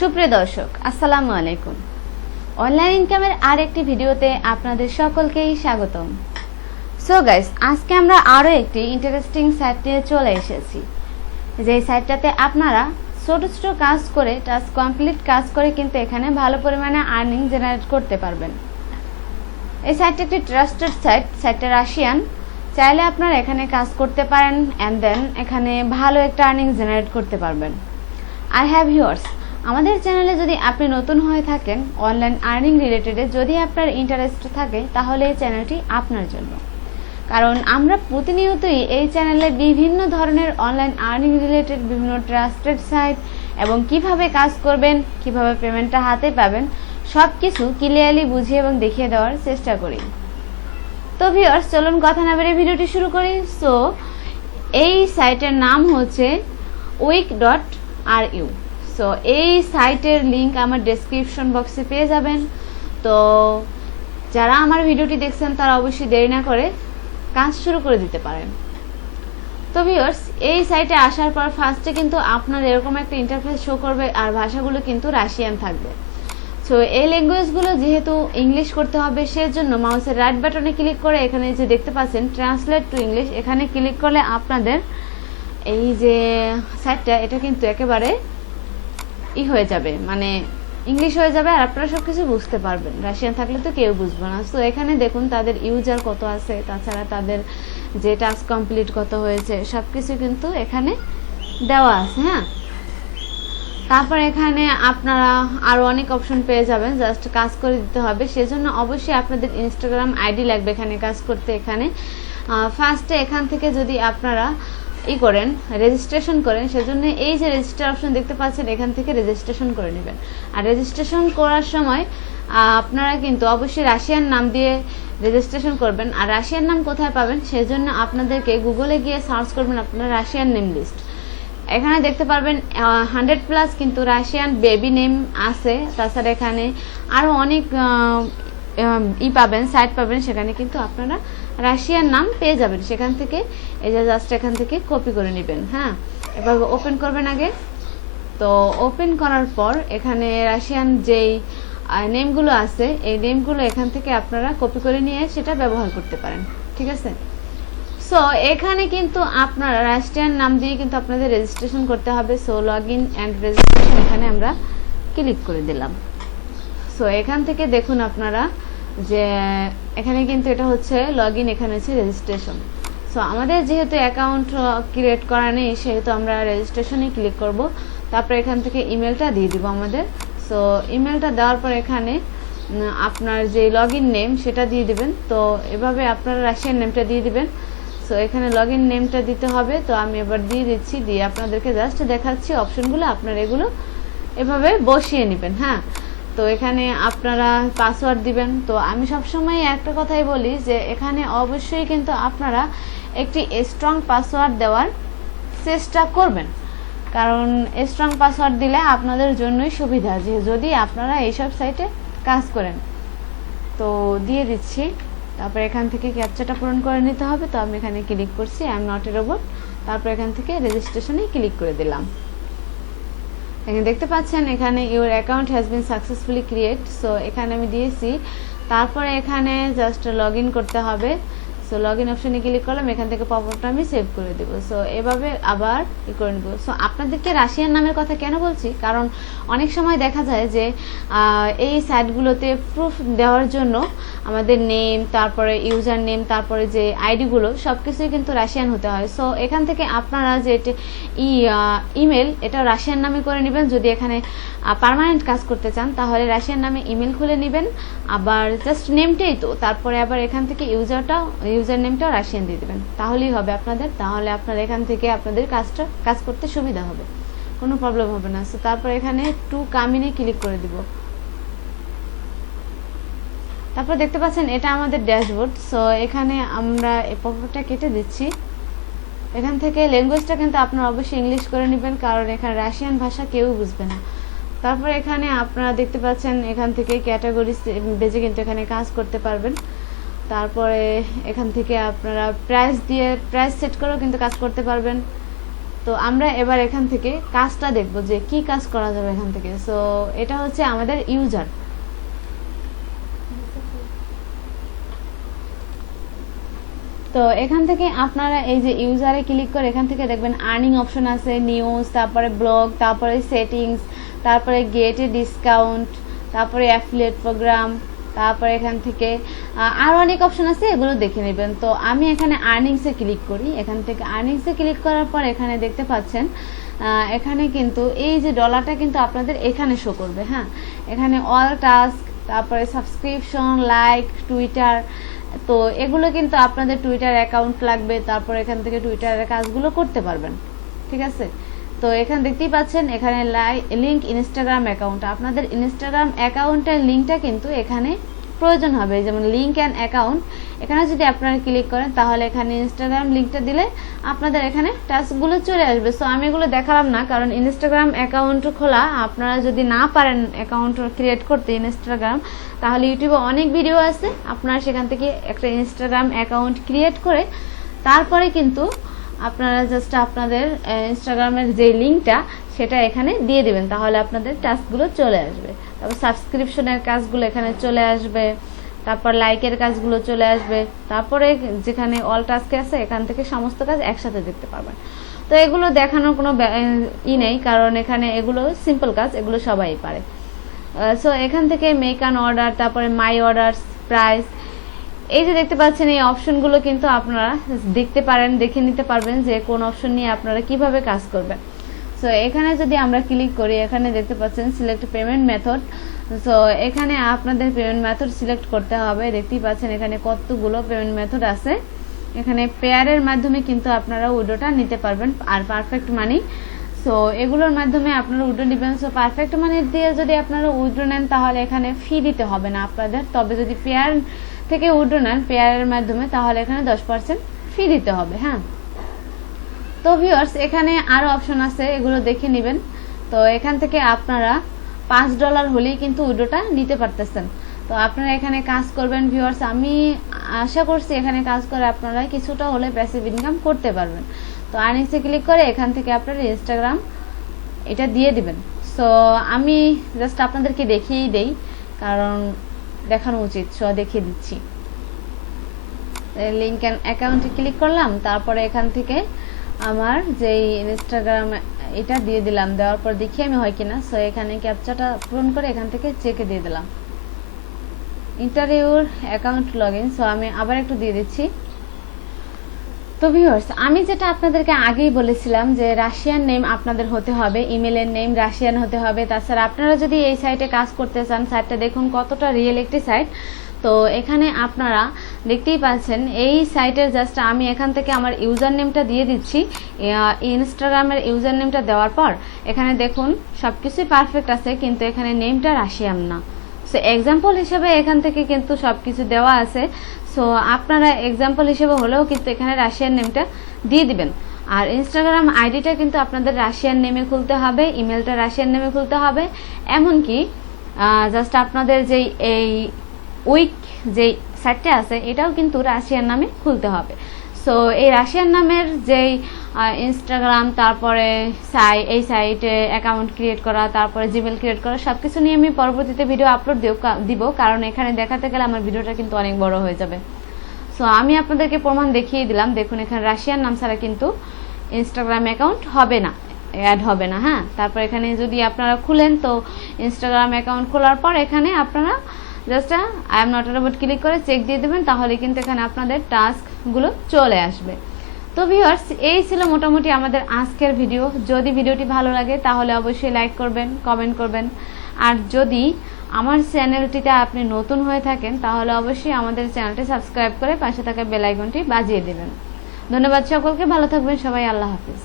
সুপ্রিয় দর্শক, আসসালামু আলাইকুম। অনলাইন ইনকামের আরেকটি ভিডিওতে আপনাদের সকলকেই স্বাগতম। সো গাইস, আজকে আমরা আরও একটি ইন্টারেস্টিং সাইট নিয়ে চলে এসেছি, যেই সাইটটাতে আপনারা ছোট ছোট কাজ করে, টাস্ক কমপ্লিট কাজ করে কিন্তু এখানে ভালো পরিমাণে আর্নিং জেনারেট করতে পারবেন। এই সাইটটা একটি ট্রাস্টেড সাইট, সাইটটা রাশিয়ান। চাইলে আপনারা এখানে কাজ করতে পারেন অ্যান্ড দেন এখানে ভালো একটা আর্নিং জেনারেট করতে পারবেন। আই হ্যাভ ভিউয়ার্স, আমাদের চ্যানেলে যদি আপনি নতুন হয়ে থাকেন, অনলাইন আর্নিং রিলেটেডে যদি আপনার ইন্টারেস্ট থাকে, তাহলে এই চ্যানেলটি আপনার জন্য। কারণ আমরা প্রতিনিয়তই এই চ্যানেলে বিভিন্ন ধরনের অনলাইন আর্নিং রিলেটেড বিভিন্ন ট্রাস্টেড সাইট এবং কিভাবে কাজ করবেন, কিভাবে পেমেন্টটা হাতে পাবেন, সব কিছু ক্লিয়ারলি বুঝিয়ে এবং দেখিয়ে দেওয়ার চেষ্টা করি। তো ভিউয়ার্স, চলুন কথা না বেরিয়ে ভিডিওটি শুরু করি। সো এই সাইটের নাম হচ্ছে week.ru। সো এই সাইটের লিংক আমার ডেসক্রিপশন বক্সে পেয়ে যাবেন। তো যারা আমার ভিডিওটি দেখছেন তারা অবশ্যই দেরি না করে কাজ শুরু করে দিতে পারেন। তো ভিউয়ার্স, এই সাইটে আসার পর ফার্স্টে কিন্তু আপনার এরকম একটা ইন্টারফেস শো করবে, আর ভাষাগুলো কিন্তু রাশিয়ান থাকবে। সো এই ল্যাঙ্গুয়েজগুলো যেহেতু ইংলিশ করতে হবে, সেজন্য মাউসের রাইট বাটনে ক্লিক করে এখানে যে দেখতে পাচ্ছেন ট্রান্সলেট টু ইংলিশ, এখানে ক্লিক করলে আপনাদের এই যে সাইটটা, এটা কিন্তু একেবারে হয়ে যাবে, মানে ইংলিশ হয়ে যাবে, আর আপনারা সবকিছু বুঝতে পারবেন। রাশিয়ান থাকলে তো কেউ বুঝবে না। সো এখানে দেখুন তাদের ইউজার কত আছে, তাছাড়া তাদের যে টাস্ক কমপ্লিট কত হয়েছে, সবকিছু কিন্তু এখানে দেওয়া আছে। হ্যাঁ, তারপর এখানে আপনারা আরো অনেক অপশন পেয়ে যাবেন, জাস্ট কাজ করে দিতে হবে। সেজন্য অবশ্যই আপনাদের ইনস্টাগ্রাম আইডি লাগবে এখানে কাজ করতে। এখানে ফার্স্টে এখান থেকে যদি আপনারা করেন, রেজিস্ট্রেশন করেন, সেজন্য এই যে রেজিস্টার অপশন দেখতে পাচ্ছেন, এখান থেকে রেজিস্ট্রেশন করে নেবেন। আর রেজিস্ট্রেশন করার সময় আপনারা কিন্তু অবশ্যই রাশিয়ান নাম দিয়ে রেজিস্ট্রেশন করবেন। আর রাশিয়ান নাম কোথায় পাবেন, সেজন্য আপনাদেরকে গুগলে গিয়ে সার্চ করবেন আপনারা রাশিয়ান নেম লিস্ট। এখানে দেখতে পারবেন 100+ কিন্তু রাশিয়ান বেবি নেম আছে। তাছাড়া এখানে আরও অনেক পাবেন, সাইট পাবেন, সেখানে কিন্তু আপনারা রাশিয়ান নাম পেয়ে যাবেন। সেখান থেকে এই যে জাস্ট এখান থেকে কপি করে নেবেন। হ্যাঁ, এভাবে ওপেন করবেন আগে। তো ওপেন করার পর এখানে রাশিয়ান যেই নেমগুলো আছে, এই নেমগুলো এখান থেকে আপনারা কপি করে নিয়ে সেটা ব্যবহার করতে পারেন। ঠিক আছে। সো এখানে কিন্তু আপনারা রাশিয়ান নাম দিয়ে কিন্তু আপনাদের রেজিস্ট্রেশন করতে হবে। So log in and registration এখানে আমরা ক্লিক করে দিলাম। সো এখান থেকে দেখুন আপনারা যে এখানে কিন্তু এটা হচ্ছে লগ ইন, এখানে হচ্ছে রেজিস্ট্রেশন। সো আমাদের যেহেতু অ্যাকাউন্ট ক্রিয়েট করা নেই, সেহেতু আমরা রেজিস্ট্রেশনে ক্লিক করব। তারপর এখান থেকে ইমেলটা দিয়ে দিব আমাদের। সো ইমেলটা দেওয়ার পর এখানে আপনার যে লগ ইন নেম সেটা দিয়ে দিবেন। তো এভাবে আপনারা রাশিয়ান নেমটা দিয়ে দিবেন। সো এখানে লগ ইন নেমটা দিতে হবে। তো আমি এবার দিয়ে দিচ্ছি, দিয়ে আপনাদেরকে জাস্ট দেখাচ্ছি অপশনগুলো, আপনারা এগুলো এভাবে বসিয়ে নেবেন। হ্যাঁ, তো এখানে আপনারা পাসওয়ার্ড দিবেন। তো আমি সবসময় একটা কথাই বলি যে এখানে অবশ্যই কিন্তু আপনারা একটি স্ট্রং পাসওয়ার্ড দেওয়ার চেষ্টা করবেন, কারণ স্ট্রং পাসওয়ার্ড দিলে আপনাদের জন্যই সুবিধা, যে যদি আপনারা এইসব সাইটে কাজ করেন। তো দিয়ে দিচ্ছি। তারপর এখান থেকে ক্যাপচাটা পূরণ করে নিতে হবে। তো আমি এখানে ক্লিক করছি, I am not a robot. তারপর এখান থেকে রেজিস্ট্রেশনে ক্লিক করে দিলাম। এখানে দেখতে পাচ্ছেন এখানে your account has been successfully create. So এখানে আমি দিয়েছি। তারপরে এখানে জাস্ট লগ ইন করতে হবে। সো লগ ইন অপশনে ক্লিক করলাম, এখান থেকে পপআপটা আমি সেভ করে দেবো। সো এভাবে আবার করে নেব। সো আপনাদেরকে রাশিয়ান নামের কথা কেন বলছি, কারণ অনেক সময় দেখা যায় যে এই সাইটগুলোতে প্রুফ দেওয়ার জন্য আমাদের নেম, তারপরে ইউজার নেম, তারপরে যে আইডিগুলো সব কিছুই কিন্তু রাশিয়ান হতে হয়। সো এখান থেকে আপনারা যে ইমেল, এটা রাশিয়ান নামে করে নেবেন। যদি এখানে পার্মানেন্ট কাজ করতে চান, তাহলে রাশিয়ান নামে ইমেল খুলে নেবেন। আবার জাস্ট নেমটাই তো, তারপরে আবার এখান থেকে ইউজার নেমটাও রাশিয়ান দিয়ে দেবেন, তাহলেই হবে আপনাদের। তাহলে আপনারা এখান থেকে আপনাদের কাজ করতে সুবিধা হবে, কোনো প্রবলেম হবে না। সো তারপর এখানে টু কামিনে ক্লিক করে দিব। তারপর দেখতে পাচ্ছেন এটা আমাদের ড্যাশবোর্ড। সো এখানে আমরা এই পপআপটা কেটে দিচ্ছি। এখান থেকে ল্যাঙ্গুয়েজটা কিন্তু আপনারা অবশ্যই ইংলিশ করে নেবেন, কারণ এখানে রাশিয়ান ভাষা কেউ বুঝবে না। তারপর এখানে আপনারা দেখতে পাচ্ছেন এখান থেকে ক্যাটাগরি বেজে কিন্তু এখানে কাজ করতে পারবেন। তারপরে এখান থেকে আপনারা প্রাইস দিয়ে প্রাইস সেট করেও কিন্তু কাজ করতে পারবেন। তো আমরা এবার এখান থেকে কাজটা দেখব যে কি কাজ করা যাবে এখান থেকে। সো এটা হচ্ছে আমাদের ইউজার। তো এখান থেকে আপনারা এই যে ইউজারে ক্লিক করে এখান থেকে দেখবেন আর্নিং অপশন আছে, নিউজ, তারপরে ব্লগ, তারপরে সেটিংস, তারপরে গেট এ ডিসকাউন্ট, তারপরে অ্যাফিলিয়েট প্রোগ্রাম, তারপরে এখান থেকে আরও অনেক অপশন আছে, এগুলো দেখে নেবেন। তো আমি এখানে আর্নিংসে ক্লিক করি। এখান থেকে আর্নিংসে ক্লিক করার পর এখানে দেখতে পাচ্ছেন এখানে কিন্তু এই যে ডলারটা কিন্তু আপনাদের এখানে শো করবে। হ্যাঁ, এখানে অল টাস্ক, তারপরে সাবস্ক্রিপশন, লাইক, টুইটার, তো এগুলো কিন্তু আপনাদের টুইটার অ্যাকাউন্ট লাগবে, তারপর এখান থেকে টুইটারের কাজগুলো করতে পারবেন। ঠিক আছে, তো এখানে দেখতেই পাচ্ছেন এখানে লিঙ্ক ইনস্টাগ্রাম অ্যাকাউন্ট, আপনাদের ইনস্টাগ্রাম অ্যাকাউন্টের লিঙ্কটা কিন্তু এখানে প্রয়োজন হবে। যেমন লিঙ্ক অ্যান্ড অ্যাকাউন্ট, এখানে যদি আপনারা ক্লিক করেন তাহলে এখানে ইনস্টাগ্রাম লিঙ্কটা দিলে আপনাদের এখানে টাস্কগুলো চলে আসবে। সো আমি এগুলো দেখালাম না, কারণ ইনস্টাগ্রাম অ্যাকাউন্ট খোলা আপনারা যদি না পারেন অ্যাকাউন্ট ক্রিয়েট করতে ইনস্টাগ্রাম, তাহলে ইউটিউবে অনেক ভিডিও আছে, আপনারা সেখান থেকে একটা ইনস্টাগ্রাম অ্যাকাউন্ট ক্রিয়েট করে তারপরে কিন্তু আপনারা জাস্ট আপনাদের ইনস্টাগ্রামের যে লিঙ্কটা সেটা এখানে দিয়ে দিবেন, তাহলে আপনাদের টাস্কগুলো চলে আসবে। তারপর সাবস্ক্রিপশনের কাজগুলো এখানে চলে আসবে, তারপর লাইকের কাজগুলো চলে আসবে, তারপরে যেখানে অল টাস্কে আছে এখান থেকে সমস্ত কাজ একসাথে দেখতে পারবেন। তো এগুলো দেখানোর কোনো নেই, কারণ এখানে এগুলো সিম্পল কাজ, এগুলো সবাই পারে। সো এখান থেকে মেক অ্যান অর্ডার, তারপরে মাই অর্ডারস, প্রাইস, এই যে দেখতে পাচ্ছেন এই অপশনগুলো কিন্তু আপনারা দেখতে পারেন, দেখে নিতে পারবেন যে কোন অপশন নিয়ে আপনারা কিভাবে কাজ করবেন। সো এখানে যদি আমরা ক্লিক করি, এখানে দেখতে পাচ্ছেন সিলেক্ট পেমেন্ট মেথড। সো এখানে আপনাদের পেমেন্ট মেথড সিলেক্ট করতে হবে। দেখতেই পাচ্ছেন এখানে কতগুলো পেমেন্ট মেথড আছে। এখানে পেয়ারের মাধ্যমে কিন্তু আপনারা উইড্রোটা নিতে পারবেন, আর পারফেক্ট মানি, সো এগুলোর মাধ্যমে আপনারা উইড্রো নেবেন। সো পারফেক্ট মানি দিয়ে যদি আপনারা উইড্রো নেন তাহলে এখানে ফি দিতে হবে না আপনাদের, তবে যদি পেয়ার থেকে উইড্রো নেন পেয়ারের মাধ্যমে তাহলে এখানে 10% ফি দিতে হবে। হ্যাঁ, তো ভিউয়ার্স এখানে আরও অপশন আছে, এগুলো দেখে নেবেন। তো এখান থেকে আপনারা $5 হলেই কিন্তু উইড্রোটা নিতে পারতেছেন। তো আপনারা এখানে কাজ করবেন ভিউয়ার্স, আমি আশা করছি এখানে কাজ করে আপনারা কিছুটা হলে প্যাসিভ ইনকাম করতে পারবেন। তো আর্নিংসে ক্লিক করে এখান থেকে আপনারা ইনস্টাগ্রাম এটা দিয়ে দিবেন। সো আমি জাস্ট আপনাদেরকে দেখিয়েই দেই, কারণ দেখানো উচিত, সো দেখিয়ে দিচ্ছি। লিঙ্ক অ্যান্ড অ্যাকাউন্টে ক্লিক করলাম, তারপরে এখান থেকে আমার যেই ইনস্টাগ্রাম এটা দিয়ে দিলাম, দেওয়ার পর দেখি আমি হয় কিনা। সো এখানে ক্যাপচাটা পূরণ করে এখান থেকে চেকে দিয়ে দিলাম ইন্টারভিউর অ্যাকাউন্ট লগ ইন। সো আমি আবার একটু দিয়ে দিচ্ছি। তো ভিউয়ার্স আমি যেটা আপনাদেরকে আগেই বলেছিলাম যে রাশিয়ান নেম আপনাদের হতে হবে, ইমেলের নেম রাশিয়ান হতে হবে। তাছাড়া আপনারা যদি এই সাইটে কাজ করতে চান, সাইটটা দেখুন কতটা রিয়েল একটি সাইট। তো এখানে আপনারা দেখতেই পাচ্ছেন এই সাইটের জাস্ট আমি এখান থেকে আমার ইউজার নেমটা দিয়ে দিচ্ছি। ইনস্টাগ্রামের ইউজার নেমটা দেওয়ার পর এখানে দেখুন সবকিছুই পারফেক্ট আছে, কিন্তু এখানে নেমটা রাশিয়ান না। সো এক্সাম্পল হিসেবে এখান থেকে কিন্তু সবকিছু দেওয়া আছে। সো আপনারা এক্সাম্পল হিসেবে হলেও কিন্তু এখানে রাশিয়ান নেমটা দিয়ে দিবেন। আর ইনস্টাগ্রাম আইডিটা কিন্তু আপনাদের রাশিয়ান নেমে খুলতে হবে, ইমেলটা রাশিয়ান নেমে খুলতে হবে। এমনকি জাস্ট আপনাদের যেই এই উইক যেই সাইটটা আছে এটাও কিন্তু রাশিয়ান নামে খুলতে হবে। সো এই রাশিয়ান নামের যেই ইনস্টাগ্রাম, তারপরে এই সাইটে অ্যাকাউন্ট ক্রিয়েট করা, তারপরে জিমেল ক্রিয়েট করা, সব কিছু নিয়ে আমি পরবর্তীতে ভিডিও আপলোড দিব, কারণ এখানে দেখাতে গেলে আমার ভিডিওটা কিন্তু অনেক বড় হয়ে যাবে। সো আমি আপনাদেরকে প্রমাণ দেখিয়ে দিলাম। দেখুন এখানে রাশিয়ান নাম ছাড়া কিন্তু ইনস্টাগ্রাম অ্যাকাউন্ট হবে না, অ্যাড হবে না। হ্যাঁ, তারপর এখানে যদি আপনারা খুলেন, তো ইনস্টাগ্রাম অ্যাকাউন্ট খোলার পর এখানে আপনারা just I am not a robot click করে চেক দিয়ে দেবেন, তাহলে কিন্তু এখানে আপনাদের টাস্কগুলো চলে আসবে। তো ভিউয়ার্স এই ছিল মোটামুটি আমাদের আজকের ভিডিও। যদি ভিডিওটি ভালো লাগে তাহলে অবশ্যই লাইক করবেন, কমেন্ট করবেন। আর যদি আমার চ্যানেলটিতে আপনি নতুন হয়ে থাকেন তাহলে অবশ্যই আমাদের চ্যানেলটি সাবস্ক্রাইব করে পাশে থাকা বেল আইকনটি বাজিয়ে দেবেন। ধন্যবাদ সকলকে, ভালো থাকবেন সবাই, আল্লাহ হাফিজ।